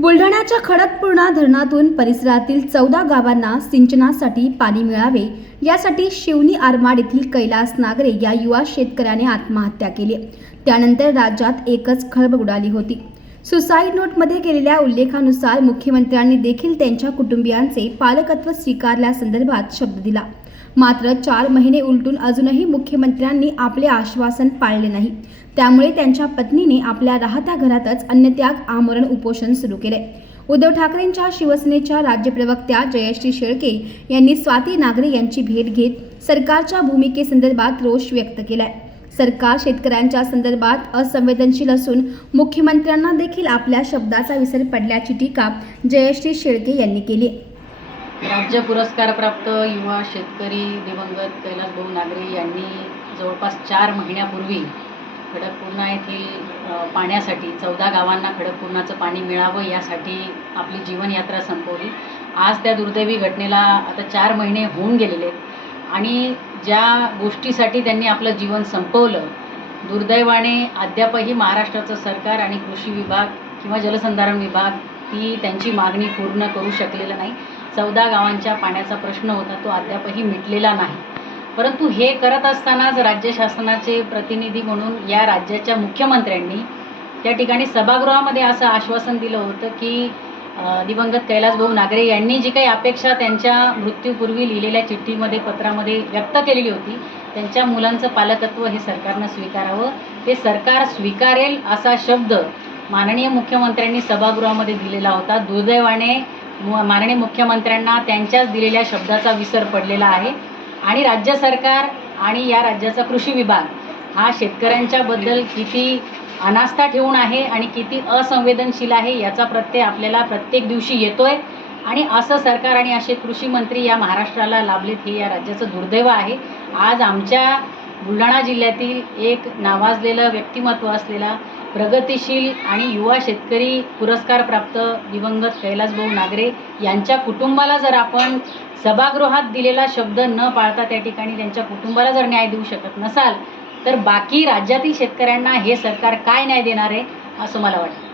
बुलढाण्याच्या खडकपूर्णा धरणातून परिसरातील चौदा गावांना सिंचनासाठी पाणी मिळावे यासाठी शिवनी आरमाड येथील कैलास नागरे या युवा शेतकऱ्याने आत्महत्या केली. त्यानंतर राज्यात एकच खळबळ उडाली होती. सुसाईड नोटमध्ये केलेल्या उल्लेखानुसार मुख्यमंत्र्यांनी देखील त्यांच्या कुटुंबियांचे पालकत्व स्वीकारल्यासंदर्भात शब्द दिला. मात्र चार महिने उलटून अजूनही मुख्यमंत्र्यांनी आपले आश्वासन पाळले नाही. त्यामुळे त्यांच्या पत्नीने आपल्या राहत्या घरातच अन्नत्याग आमरण उपोषण सुरू केले. उद्धव ठाकरेंच्या शिवसेनेच्या राज्य प्रवक्त्या जयश्री शेळके यांनी स्वाती नागरे यांची भेट घेत सरकारच्या भूमिकेसंदर्भात रोष व्यक्त केलाय. सरकार शेतकऱ्यांच्या संदर्भात असंवेदनशील असून मुख्यमंत्र्यांना देखील आपल्या शब्दाचा विसर पडल्याची टीका जयश्री शेळके यांनी केली राज्य पुरस्कारप्राप्त युवा शेतकरी दिवंगत कैलास भाऊ नागरे यांनी जवळपास चार महिन्यापूर्वी खडकपूर्णा येथील पाण्यासाठी चौदा गावांना खडकपूर्णाचं पाणी मिळावं यासाठी आपली जीवनयात्रा संपवली. आज त्या दुर्दैवी घटनेला आता चार महिने होऊन गेलेले आणि ज्या गोष्टीसाठी त्यांनी आपलं जीवन संपवलं दुर्दैवाने अद्यापही महाराष्ट्राचं सरकार आणि कृषी विभाग किंवा जलसंधारण विभाग ती त्यांची मागणी पूर्ण करू शकलेलं नाही. चौदा गावांच्या पाण्याचा प्रश्न होता तो अद्यापही मिटलेला नाही. परंतु हे करत असतानाच राज्य शासनाचे प्रतिनिधी म्हणून या राज्याच्या मुख्यमंत्र्यांनी त्या ठिकाणी सभागृहामध्ये असं आश्वासन दिलं होतं की दिवंगत कैलासभाऊ नागरे यांनी जी काही अपेक्षा त्यांच्या मृत्यूपूर्वी लिहिलेल्या चिठ्ठीमध्ये पत्रामध्ये व्यक्त केलेली होती त्यांच्या मुलांचं पालकत्व हे सरकारनं स्वीकारावं. ते सरकार स्वीकारेल असा शब्द माननीय मुख्यमंत्र्यांनी सभागृहामध्ये दिलेला होता. दुर्दैवाने माननीय मुख्यमंत्र्यांना त्यांच्याच दिलेल्या शब्दाचा विसर पडलेला आहे. आणि राज्य सरकार आणि या राज्याचा कृषी विभाग हा शेतकऱ्यांच्याबद्दल किती अनास्था ठेवून आहे आणि किती असंवेदनशील आहे याचा प्रत्यय आपल्याला प्रत्येक दिवशी येतो आहे आणि असं सरकार आणि असे कृषी मंत्री या महाराष्ट्राला लाभलेत हे या राज्याचं दुर्दैव आहे. आज आमच्या बुलढाणा जिल्ह्यातील एक नावाजलेलं व्यक्तिमत्व असलेला प्रगतिशील आणि युवा शेतकरी पुरस्कार प्राप्त दिवंगत कैलासभाऊ नागरे यांच्या कुटुंबाला जर आपण सभागृहात दिलेला शब्द न पाळता त्या ठिकाणी त्यांच्या कुटुंबाला जर न्याय देऊ शकत नसाल तर बाकी राज्यातील शेतकऱ्यांना हे सरकार काय न्याय देणार आहे असं मला वाटतं.